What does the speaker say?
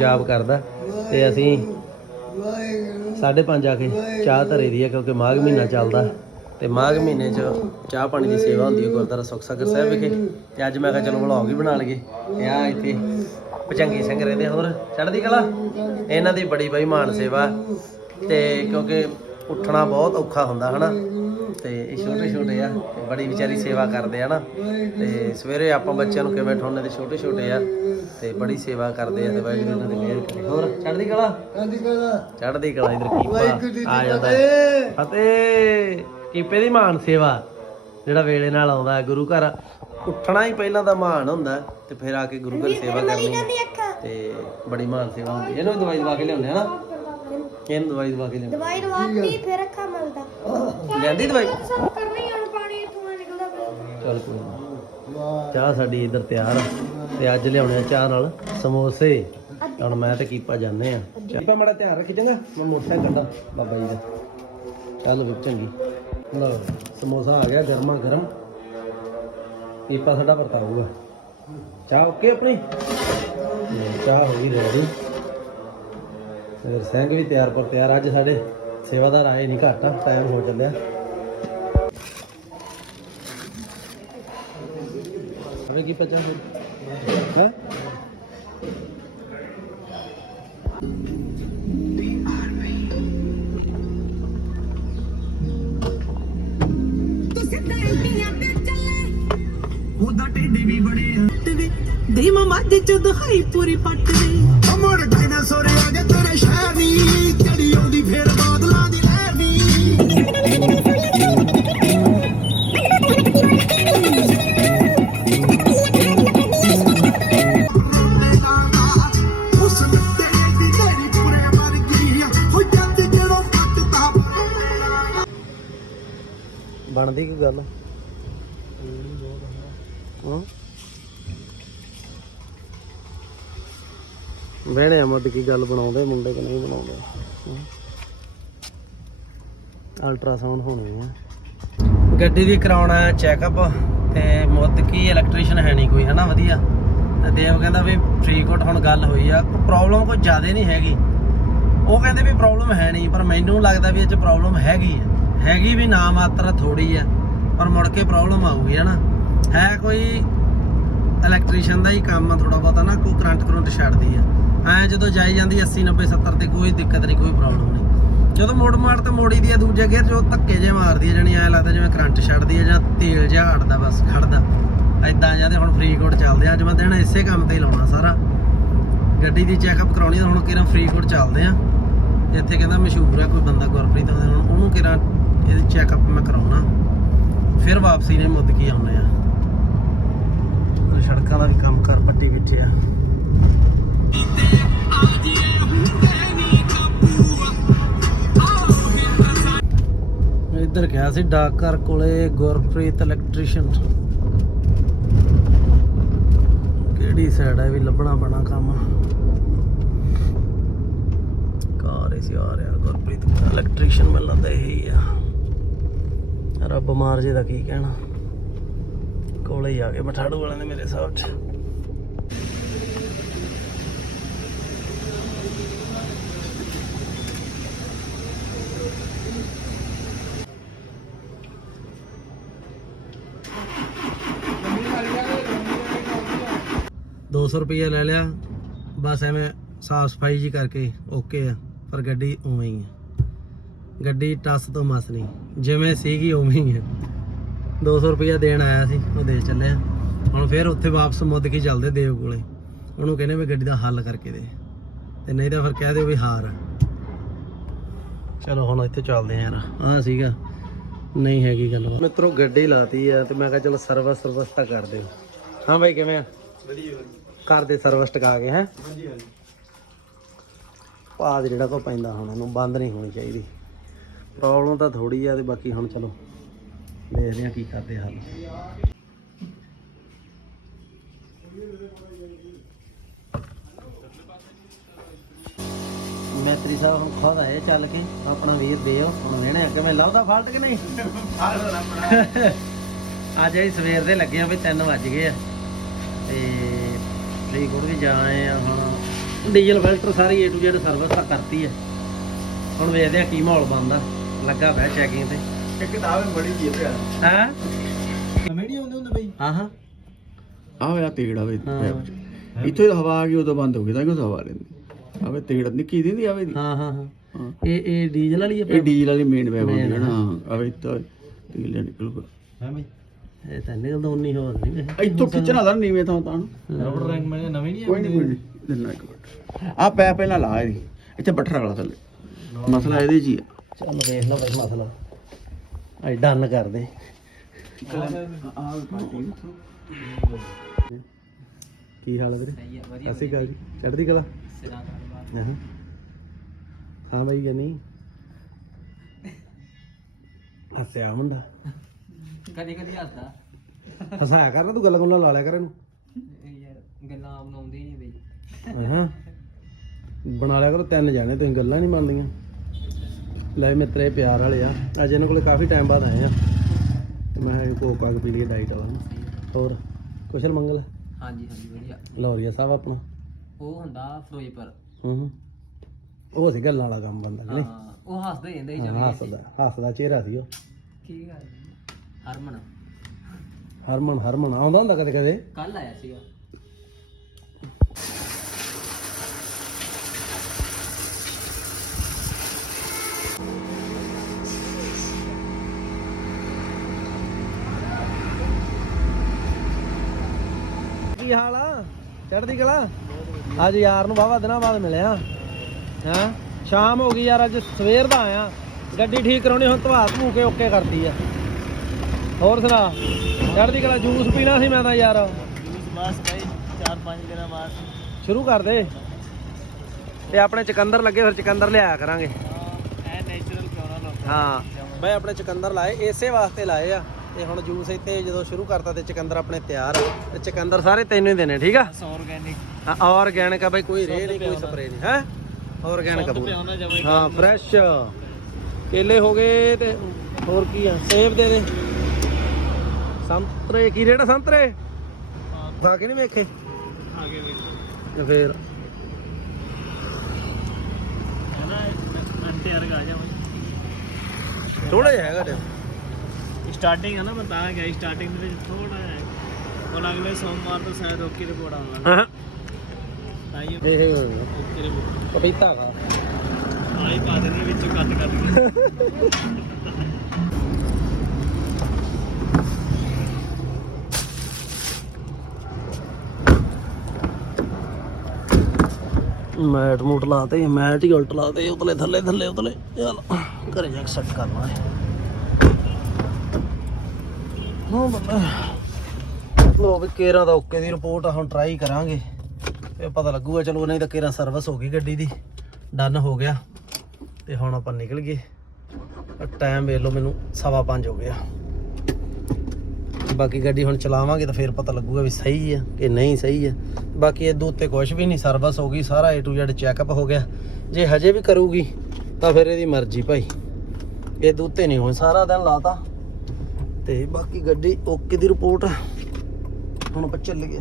ਜਾਪ ਕਰਦਾ ਤੇ ਅਸੀਂ 5:30 ਆ ਕੇ ਚਾਹ ਧਰੇ ਦੀ ਹੈ ਕਿਉਂਕਿ ਮਾਘ ਮਹੀਨਾ ਚੱਲਦਾ ਤੇ ਮਾਘ ਮਹੀਨੇ 'ਚ ਚਾਹ ਪਾਣੀ ਦੀ ਸੇਵਾ ਹੁੰਦੀ ਹੈ ਗੁਰਦੁਆਰਾ ਸੁਖਸਾਗਰ ਸਾਹਿਬ ਵਿਖੇ। ਤੇ ਅੱਜ ਮੈਂ ਕਿਹਾ ਚਲੋ ਵਲੌਗ ਹੀ ਬਣਾ ਲਈਏ। ਤੇ ਆ ਇੱਥੇ ਪਚੰਗੀ ਸਿੰਘ ਰਹਿੰਦੇ ਹੋਰ ਚੜ੍ਹਦੀ ਕਲਾ? ਇਹਨਾਂ ਦੀ ਬੜੀ ਬਈ ਮਾਨ ਸੇਵਾ। ਤੇ ਕਿਉਂਕਿ ਉੱਠਣਾ ਬਹੁਤ ਔਖਾ ਹੁੰਦਾ, ਹਨਾ? ਤੇ ਇਹ ਛੋਟੇ ਛੋਟੇ ਆ ਤੇ ਬੜੀ ਵਿਚਾਰੀ ਸੇਵਾ ਕਰਦੇ ਆ ਨਾ। ਤੇ ਸਵੇਰੇ ਆਪਾਂ ਬੱਚਿਆਂ ਨੂੰ ਕਿਵੇਂ ਠੋਨੇ ਤੇ ਛੋਟੇ ਛੋਟੇ ਆ ਤੇ ਬੜੀ ਸੇਵਾ ਕਰਦੇ ਆ ਤੇ ਵਾਹਿਗੁਰੂ ਇਹਨਾਂ ਦੀ ਮਿਹਰ ਕਰੇ। ਹੋਰ ਚੜ੍ਹਦੀ ਕਲਾ? ਚੜ੍ਹਦੀ ਕਲਾ। ਇਧਰ ਕੀਪਾ ਆ ਜਾਂਦਾ। ਫਤਿਹ। ਕੀਪੇ ਦੀ ਮਾਨ ਸੇਵਾ ਜਿਹੜਾ ਵੇਲੇ ਨਾਲ ਆਉਂਦਾ ਹੈ ਗੁਰੂ ਘਰ। ਉੱਠਣਾ ਹੀ ਪਹਿਲਾਂ ਦਾ ਮਾਨ ਹੁੰਦਾ ਤੇ ਫਿਰ ਆ ਕੇ ਗੁਰੂ ਘਰ ਸੇਵਾ ਕਰਨੀ। ਤੇ ਬੜੀ ਮਾਨ ਸੇਵਾ ਹੁੰਦੀ ਇਹਨੂੰ ਵੀ ਦਵਾਈ ਦਵਾ ਕੇ ਲਿਆਉਂਦੇ ਆ ਨਾ। ਇਹਨੂੰ ਦਵਾਈ ਦਵਾ ਕੇ ਲਿਆਉਂਦੇ ਦਵਾਈ ਦਵਾਤੀ ਫਿਰ ਅੱਖਾਂ ਮਿਲਦਾ। ਲਿਆਂਦੀ ਦਵਾਈ? ਸਭ ਕਰਨੀ ਹੁਣ ਪਾਣੀ ਧੂਆਂ ਨਿਕਲਦਾ ਪਿਆ। ਚੱਲ ਕੋਈ ਨਾ। ਚਾਹ ਸਾਡੀ ਇੱਧਰ ਤਿਆਰ ਆ ਤੇ ਅੱਜ ਲਿਆਉਣੇ ਆ ਚਾਹ ਨਾਲ ਸਮੋਸੇ। ਹੁਣ ਮੈਂ ਤੇ ਕੀਪਾ ਜਾਂਦੇ ਆ। ਕੀਪਾ ਮਾੜਾ ਧਿਆਨ ਰੱਖੀ ਚੰਗਾ ਮੈਂ ਮੋਟਰਸਾਈਕਲ ਕੱਢਾਂ ਬਾਬਾ ਜੀ ਦਾ। ਚੱਲ ਵੀ ਚੰਗੀ। ਲਓ ਸਮੋਸਾ ਆ ਗਿਆ ਗਰਮਾ ਗਰਮ। ਕੀਪਾ ਸਾਡਾ ਵਰਤਾਊਗਾ। ਚਾਹ ਓਕੇ ਆਪਣੀ? ਤੇ ਚਾਹ ਹੋ ਗਈ ਰੈਡੀ। ਫਿਰ ਸਿੰਘ ਵੀ ਤਿਆਰ ਪਰ ਤਿਆਰ ਅੱਜ ਸਾਡੇ ਸੇਵਾਦਾਰ ਆਏ ਨਹੀਂ ਘੱਟ ਆ ਟਾਈਮ ਹੋ ਚੱਲਿਆ। હવે કી પચાસ હે ਉਹਦਾ ਢਿੱਡ ਵੀ ਬੜੇ ਦੇ ਮਮਾ ਦੀ ਚੁਦਹਾਈ ਪੂਰੀ ਪੱਟ ਦੇ ਅਮਰ ਕਿਨੇ ਸੋਰੇ ਆ ਜਾ ਬਣਦੀ ਕੀ ਗੱਲ? ਹਾਂ। ਵੇਣੇ ਮੱਦ ਕੀ ਗੱਲ ਬਣਾਉਂਦੇ, ਮੁੰਡੇ ਕਿ ਨਹੀਂ ਬਣਾਉਂਦੇ? ਅਲਟਰਾਸਾਊਂਡ ਹੋਣੀ ਆ। ਗੱਡੀ ਦੀ ਕਰਾਉਣਾ ਹੈ ਚੈੱਕਅਪ ਤੇ ਮੁੱਦ ਕੀ ਇਲੈਕਟ੍ਰੀਸ਼ੀਅਨ ਹੈ ਨਹੀਂ ਕੋਈ, ਹਨਾ ਵਧੀਆ? ਦੇਵ ਕਹਿੰਦਾ ਵੀ ਫਰੀਦਕੋਟ ਹੁਣ ਗੱਲ ਹੋਈ ਆ। ਪ੍ਰੋਬਲਮ ਕੋਈ ਜ਼ਿਆਦਾ ਨਹੀਂ ਹੈਗੀ। ਉਹ ਕਹਿੰਦੇ ਵੀ ਪ੍ਰੋਬਲਮ ਹੈ ਨਹੀਂ, ਪਰ ਮੈਨੂੰ ਲੱਗਦਾ ਵੀ ਇਹ ਚ ਪ੍ਰੋਬਲਮ ਹੈਗੀ ਆ। ਹੈਗੀ ਵੀ ਨਾ ਮਾਤਰਾ ਥੋੜੀ ਆ, ਪਰ ਮੁੜ ਕੇ ਪ੍ਰੋਬਲਮ ਆਊਗੀ, ਹਨਾ? ਹੈ ਕੋਈ ਇਲੈਕਟ੍ਰੀਸ਼ੀਅਨ ਦਾ ਹੀ ਕੰਮ ਆ ਥੋੜਾ ਬਹੁਤਾ ਨਾ, ਕੋਈ ਕਰੰਟ ਕਰੰਟ ਛੱਡਦੀ ਆ। ਐ ਜਦੋਂ ਜਾਈ ਜਾਂਦੀ 80 90 70 ਤੇ ਕੋਈ ਦਿੱਕਤ ਨਹੀਂ, ਕੋਈ ਪ੍ਰੋਬਲਮ ਨਹੀਂ। ਜਦੋਂ ਮੋੜ ਮਾਰ ਤੇ ਮੋੜੀ ਦੀ ਆ, ਦੂਜੇ ਗੇਅਰ ਜੋ ਧੱਕੇ ਜੇ ਮਾਰਦੀ ਆ, ਜਣੀ ਐ ਲੱਗਦਾ ਜਿਵੇਂ ਕਰੰਟ ਛੱਡਦੀ ਆ ਜਾਂ ਤੇਲ ਜਿਹਾ ਹਟਦਾ ਬਸ, ਖੜਦਾ। ਐਦਾਂ ਜਾਂ ਤੇ ਹੁਣ ਫਰੀਦਕੋਟ ਚੱਲਦੇ ਆ। ਅੱਜ ਮੈਂ ਦਿਨ ਇਸੇ ਕੰਮ ਤੇ ਹੀ ਲਾਉਣਾ ਸਾਰਾ। ਗੱਡੀ ਦੀ ਚੈੱਕਅਪ ਕਰਾਉਣੀ ਤਾਂ ਹੁਣ ਕਿਰਾਂ ਫਰੀਦਕੋਟ ਚੱਲਦੇ ਆ। ਇੱਥੇ ਕਹਿੰਦਾ ਮਸ਼ਹੂਰ ਆ ਕੋਈ ਬੰਦਾ ਗੁਰਪ੍ਰੀਤ, ਉਹਦੇ ਹੁਣ ਉਹਨੂੰ ਕਿਰਾਂ ਇਹਦੀ ਚੈੱਕਅਪ ਮੈਂ ਕਰਾਉਣਾ। ਫਿਰ ਵਾਪਸੀ ਨੇ ਮੁੱਦ ਕੀ ਆਉਣੇ ਆ। ਸੜਕਾਂ ਦਾ ਵੀ ਕੰਮ ਕਰ ਪੱਟੀ ਬੈਠੇ ਆ। ਇੱਧਰ ਗਿਆ ਸੀ ਡਾਕਘਰ ਕੋਲੇ, ਗੁਰਪ੍ਰੀਤ ਇਲੈਕਟ੍ਰੀਸ਼ੀਅਨ ਕਿਹੜੀ ਸਾਈਡ ਹੈ ਵੀ ਲੱਭਣਾ ਪੈਣਾ ਕੰਮ। ਕਾਰ ਸੀ ਆ ਰਿਹਾ, ਗੁਰਪ੍ਰੀਤ ਇਲੈਕਟ੍ਰੀਸ਼ੀਅਨ ਮਿਲਦਾ ਇਹੀ ਆ। ਰੱਬ ਮਾਰ ਜੇ ਦਾ ਕੀ ਕਹਿਣਾ। ਕੋਲੇ ਹੀ ਆ ਕੇ ਮਠਾੜੂ ਵਾਲਿਆਂ ਦੇ ਮੇਰੇ ਹਿਸਾਬ 'ਚ। ਦੋ ਸੌ ਰੁਪਈਆ ਲੈ ਲਿਆ। ਬਸ ਐਵੇਂ ਸਾਫ਼ ਸਫ਼ਾਈ ਜੀ ਕਰਕੇ ਓਕੇ ਆ, ਪਰ ਗੱਡੀ ਉਵੇਂ ਹੀ ਆ। ਗੱਡੀ ਟਸ ਤੋਂ ਮਸ ਨਹੀਂ। ਜਿਵੇਂ ਸੀਗੀ ਉਵੇਂ ਹੀ ਆ। 200 ਰੁਪਈਆ ਦੇਣ ਆਇਆ ਸੀ ਉਹ ਦੇ ਚੱਲਿਆ। ਹੁਣ ਫਿਰ ਉੱਥੇ ਵਾਪਸ ਮੁੱਦ ਕੇ ਚੱਲਦੇ ਦੇਵ ਕੋਲੇ। ਉਹਨੂੰ ਕਹਿੰਦੇ ਵੀ ਗੱਡੀ ਦਾ ਹੱਲ ਕਰਕੇ ਦੇ। ਤੇ ਨਹੀਂ ਤਾਂ ਫਿਰ ਕਹਿ ਦਿਓ ਵੀ ਹਾਰ ਆ। ਚਲੋ ਹੁਣ ਇੱਥੇ ਚੱਲਦੇ ਆ ਯਾਰ। ਆਹ ਸੀਗਾ। ਨਹੀਂ ਹੈਗੀ ਗੱਲ। ਮਿੱਤਰੋ ਗੱਡੀ ਲਾਤੀ ਆ ਤੇ ਮੈਂ ਕਿਹਾ ਚਲੋ ਸਰਵਿਸ ਸਰਵਿਸ ਤਾਂ ਕਰ ਦਿਓ। ਹਾਂ ਬਾਈ ਕਿਵੇਂ ਆ? ਘਰ ਦੇ ਸਰਵਿਸ ਟਕਾ ਕੇ ਹੈ? ਹਾਂਜੀ ਹਾਂਜੀ। ਭਾਅ ਜਿਹੜਾ ਕੋ ਪੈਂਦਾ ਹੁਣ ਉਹਨੂੰ ਬੰਦ ਨਹੀਂ ਹੋਣੀ ਚਾਹੀਦੀ। ਪ੍ਰੋਬਲਮ ਤਾਂ ਥੋੜੀ ਆ ਤੇ ਬਾਕੀ ਹੁਣ ਚਲੋ ਦੇਖਦੇ ਆ ਕੀ ਕਰਦੇ ਹੱਲ ਮੈਤਰੀ ਸਾਹਿਬ ਹੁਣ ਖੁਦ ਆਏ ਚੱਲ ਕੇ, ਆਪਣਾ ਵੀਰ ਦਿਓ, ਹੁਣ ਵੇਣੇ ਕਿ ਮੈਂ ਲਾਉਦਾ ਫਾਲਟ ਕਿ ਨਹੀਂ? ਅੱਜ ਅਸੀਂ ਸਵੇਰ ਦੇ ਲੱਗੇ ਆ ਵੀ 3 ਵੱਜ ਗਏ ਆ। ਤੇ ਫਰੀਦਕੋਟ ਵੀ ਜਾ ਆਏ ਆ ਹੁਣ। ਡੀਜ਼ਲ ਫਿਲਟਰ ਸਾਰੀ A to Z ਸਰਵਿਸ ਆ ਕਰਤੀ ਆ। ਹੁਣ ਵੇਖਦੇ ਆ ਕੀ ਮਾਹੌਲ ਬਣਦਾ। ਲੱਗਾ ਪਿਆ ਚੈਕਿੰਗ ਤੇ। ਇੱਕ ਕਿਤਾਬ ਬੜੀ ਦੀ ਪਿਆ ਹੈ? ਨਵੇਂ ਨਹੀਂ ਆਉਂਦੇ ਹੁੰਦੇ ਬਈ? ਹਾਂ ਹਾਂ। ਆ ਹੋਇਆ ਤੇੜ ਹਾਂ। ਇੱਥੇ ਤਾਂ ਹਵਾ ਆ ਗਈ ਉਦੋਂ ਬੰਦ ਹੋ ਗਈ ਤਾਂ ਕਿ ਹਵਾ ਲੈਂਦੀ? ਆਵੇ ਤੇੜ ਨਿੱਕੀ ਦਿੰਦੀ ਆਵੇ ਦੀ? ਹਾਂ ਹਾਂ ਹਾਂ। ਇਹ ਇਹ ਡੀਜ਼ਲ ਵਾਲੀ ਹੈ ਇਹ ਡੀਜ਼ਲ ਵਾਲੀ ਮੇਨ ਵੈਬ ਹੁੰਦੀ ਹੈ। ਨਾ ਆਵੇ ਤਾਂ ਤੇਲ ਨਿਕਲੂਗਾ ਹਾਂ ਬਈ? ਇਹ ਤਾਂ ਨਿਕਲਦਾ ਉਨੀ ਹੋਰ ਨਹੀਂ। ਇੱਥੋਂ ਖਿੱਚਣਾ ਤਾਂ ਨੀਵੇਂ ਤਾਂ ਤਾਂ। ਰਬੜ ਰੈਂਕ ਮੈਂ ਨਵੀਂ ਨਹੀਂ ਕੋਈ ਨਹੀਂ ਕੋਈ ਨਹੀਂ ਦਿਨਾ ਇੱਕ ਮਿੰਟ। ਆ ਪੈ ਪਹਿਲਾਂ ਲਾ ਇਹਦੀ। ਇੱਥੇ ਬੱਠਾ ਵਾਲਾ ਥੱਲੇ। ਮਸਲਾ ਇਹਦੇ 'ਚ ਹੀ ਆ। ਚੱਲ ਵੇਖ ਲਓ ਬਈ ਮਸਲਾ। ਆਈ ਡਨ ਕਰ ਦੇ ਕੀ ਹਾਲ ਹੈ ਵੀਰੇ? ਅਸੀਂ ਗੱਲ ਜੀ। ਚੜ੍ਹਦੀ ਕਲਾ? ਹਾਂ। ਹਾਂ ਬਾਈ ਗਨੀ ਹੱਸਿਆ ਮੁੰਡਾ। ਕਦੀ ਕਦੀ ਹੱਸਦਾ। ਹਸਾਇਆ ਕਰ ਨਾ ਤੂੰ ਗੱਲਾਂ ਗੁੱਲਾਂ ਲਾ ਲਿਆ ਕਰ ਇਹਨੂੰ। ਯਾਰ ਗੱਲਾਂ ਬਣਾਉਂਦੀ ਨਹੀਂ ਬਈ। ਹਾਂ। ਬਣਾ ਲਿਆ ਕਰੋ ਤਿੰਨ ਜਾਣੇ ਤੁਸੀਂ ਗੱਲਾਂ ਨਹੀਂ ਮੰਨਦੀਆਂ ਲੈ ਮਿੱਤਰੇ ਪਿਆਰ ਵਾਲੇ ਆ। ਅੱਜ ਇਹਨਾਂ ਕੋਲੇ ਕਾਫੀ ਟਾਈਮ ਬਾਅਦ ਆਏ ਆ। ਤੇ ਮੈਂ ਕਿਹਾ ਕੋਕ ਕਾਕ ਪੀ ਲਈਏ ਡਾਈਟ ਵਾਲਾ। ਹੋਰ ਕੁਸ਼ਲ ਮੰਗਲ? ਹਾਂਜੀ ਹਾਂਜੀ ਵਧੀਆ। ਲੌਰੀਆ ਸਾਹਿਬ ਆਪਣਾ? ਉਹ ਹੁੰਦਾ ਫਿਰੋਜ਼ਪੁਰ। ਹੂੰ ਹੂੰ। ਉਹ ਸੀ ਗੱਲਾਂ ਵਾਲਾ ਕੰਮ ਬੰਦਾ ਕਿ ਨਹੀਂ? ਹਾਂ ਉਹ ਹੱਸਦਾ ਰਹਿੰਦਾ ਸੀ ਹਾਂ, ਜਮੀ ਹੱਸਦਾ ਹੱਸਦਾ ਚਿਹਰਾ ਸੀ ਉਹ। ਕੀ ਗੱਲ ਹਰਮਨ। ਹਰਮਨ ਹਰਮਨ ਆਉਂਦਾ ਹੁੰਦਾ ਕਦੇ ਕਦੇ ਕੱਲ ਆਇਆ ਸੀਗਾ ਕੀ ਹਾਲ ਆ ਚੜ੍ਹਦੀ ਕਲਾ? ਅੱਜ ਯਾਰ ਨੂੰ ਵਾਵਾ ਦਿਨਾਂ ਬਾਅਦ ਮਿਲਿਆ। ਹਾਂ? ਸ਼ਾਮ ਹੋ ਗਈ ਯਾਰ ਅੱਜ ਸਵੇਰ ਦਾ ਆਇਆ। ਗੱਡੀ ਠੀਕ ਕਰਾਉਣੀ ਹੁਣ ਧਵਾ ਧੂ ਕੇ ਓਕੇ ਕਰਦੀ ਆ। ਹੋਰ ਸੁਣਾ? ਚੜ੍ਹਦੀ ਕਲਾ ਜੂਸ ਪੀਣਾ ਸੀ ਮੈਂ ਤਾਂ ਯਾਰ। ਬਸ ਭਾਈ 4-5 ਦਿਨਾਂ ਬਾਅਦ ਸ਼ੁਰੂ ਕਰ ਦੇ। ਤੇ ਆਪਣੇ ਚਕੰਦਰ ਲੱਗੇ ਫਿਰ ਚਕੰਦਰ ਲਿਆਇਆ ਕਰਾਂਗੇ। ਐ ਨੇਚਰਲ ਕਿਉਂ ਨਾ ਹਾਂ ਬਈ ਆਪਣੇ ਚਕੰਦਰ ਲਾਏ ਇਸੇ ਵਾਸਤੇ ਲਾਏ ਆ। ਤੇ ਹੁਣ ਜੂਸ ਇੱਥੇ ਜਦੋਂ ਸ਼ੁਰੂ ਕਰਤਾ ਤੇ ਚਕੰਦਰ ਆਪਣੇ ਤਿਆਰ ਆ। ਤੇ ਚਕੰਦਰ ਸਾਰੇ ਤੈਨੂੰ ਹੀ ਦੇਣੇ ਠੀਕ ਆ? ਆਰਗੈਨਿਕ ਹਾਂ ਆਰਗੈਨਿਕ ਆ ਬਈ ਕੋਈ ਰੇ ਨਹੀਂ ਕੋਈ ਸਪਰੇ ਨਹੀਂ ਹੈ? ਆਰਗੈਨਿਕ ਆ ਪੂਰਾ। ਹਾਂ ਫਰੈਸ਼ ਕੇਲੇ ਹੋ ਗਏ ਤੇ ਹੋਰ ਕੀ ਆ? ਸੇਬ ਦੇ ਦੇ। ਸੰਤਰੇ ਕੀ ਰੇਟ ਆ ਸੰਤਰੇ? ਖਾ ਕੇ ਨਹੀਂ ਵੇਖੇ? ਆਗੇ ਵੀ ਤੇ ਫੇਰ? ਹੈ ਨਾ ਅੰਟੇ ਅਰਗ ਆ ਜਾ ਭਾਈ ਥੋੜਾ ਜਿਹਾ ਹੈਗਾ ਤੇ। ਸਟਾਰਟਿੰਗ ਹੈ ਨਾ ਮੈਂ ਤਾਂ ਗਿਆ ਸਟਾਰਟਿੰਗ ਦੇ ਵਿੱਚ ਥੋੜਾ ਜਿਹਾ ਹੈ। ਹੁਣ ਅਗਲੇ ਸੋਮਵਾਰ ਤੋਂ ਸ਼ਾਇਦ ਓਕੇ ਰਿਪੋਰਟ ਆਉਣਾ ਹਾਂ। ਤਾਂ ਹੀ ਇਹ ਓਕੇ ਰਿਪੋਰਟ। ਪਪੀਤਾ ਖਾ ਆਈ ਪਾ ਦੇਣੀ ਵਿੱਚੋਂ ਕੱਟ ਕੱਟ ਕੇ। ਮੈਟ ਮੂਟ ਲਾਤੇ ਮੈਟ ਹੀ ਉਲਟ ਲਾਤੇ ਉਤਲੇ ਥੱਲੇ ਥੱਲੇ ਉਤਲੇ। ਚੱਲ ਘਰੇ ਜਾ ਕੇ ਸੈੱਟ ਕਰਨਾ ਹੈ ਹਾਂ ਬੰਦਾ ਲੋ ਵੀ ਕੇਰਾਂ ਦਾ ਓਕੇ ਦੀ ਰਿਪੋਰਟ ਆ, ਹੁਣ ਟਰਾਈ ਕਰਾਂਗੇ। ਫੇ ਪਤਾ ਲੱਗੂਗਾ, ਚਲੋ ਨਹੀਂ ਤਾਂ ਕੇਰਾਂ ਸਰਵਿਸ ਹੋ ਗਈ ਗੱਡੀ ਦੀ। ਡਨ ਹੋ ਗਿਆ। ਤੇ ਹੁਣ ਆਪਾਂ ਨਿਕਲ ਗਏ। ਟਾਈਮ ਵੇਖ ਲਓ ਮੈਨੂੰ ਸਵਾ ਪੰਜ ਹੋ ਗਿਆ। ਬਾਕੀ ਗੱਡੀ ਹੁਣ ਚਲਾਵਾਂਗੇ ਤਾਂ ਫਿਰ ਪਤਾ ਲੱਗੂਗਾ ਵੀ ਸਹੀ ਆ ਕਿ ਨਹੀਂ ਸਹੀ ਆ। ਬਾਕੀ ਇਹ ਉੱਤੇ ਕੁਝ ਵੀ ਨਹੀਂ ਸਰਵਿਸ ਹੋ ਗਈ, ਸਾਰਾ A to Z ਚੈੱਕਅਪ ਹੋ ਗਿਆ। ਜੇ ਹਜੇ ਵੀ ਕਰੂਗੀ ਤਾਂ ਫਿਰ ਇਹਦੀ ਮਰਜ਼ੀ ਭਾਈ। ਇਹ ਉੱਤੇ ਨਹੀਂ ਹੋਣ ਸਾਰਾ ਦਿਨ ਲਾਤਾ। ਤੇ ਬਾਕੀ ਗੱਡੀ ਓਕੇ ਦੀ ਰਿਪੋਰਟ ਹੁਣ ਆਪਾਂ ਚੱਲ ਗਏ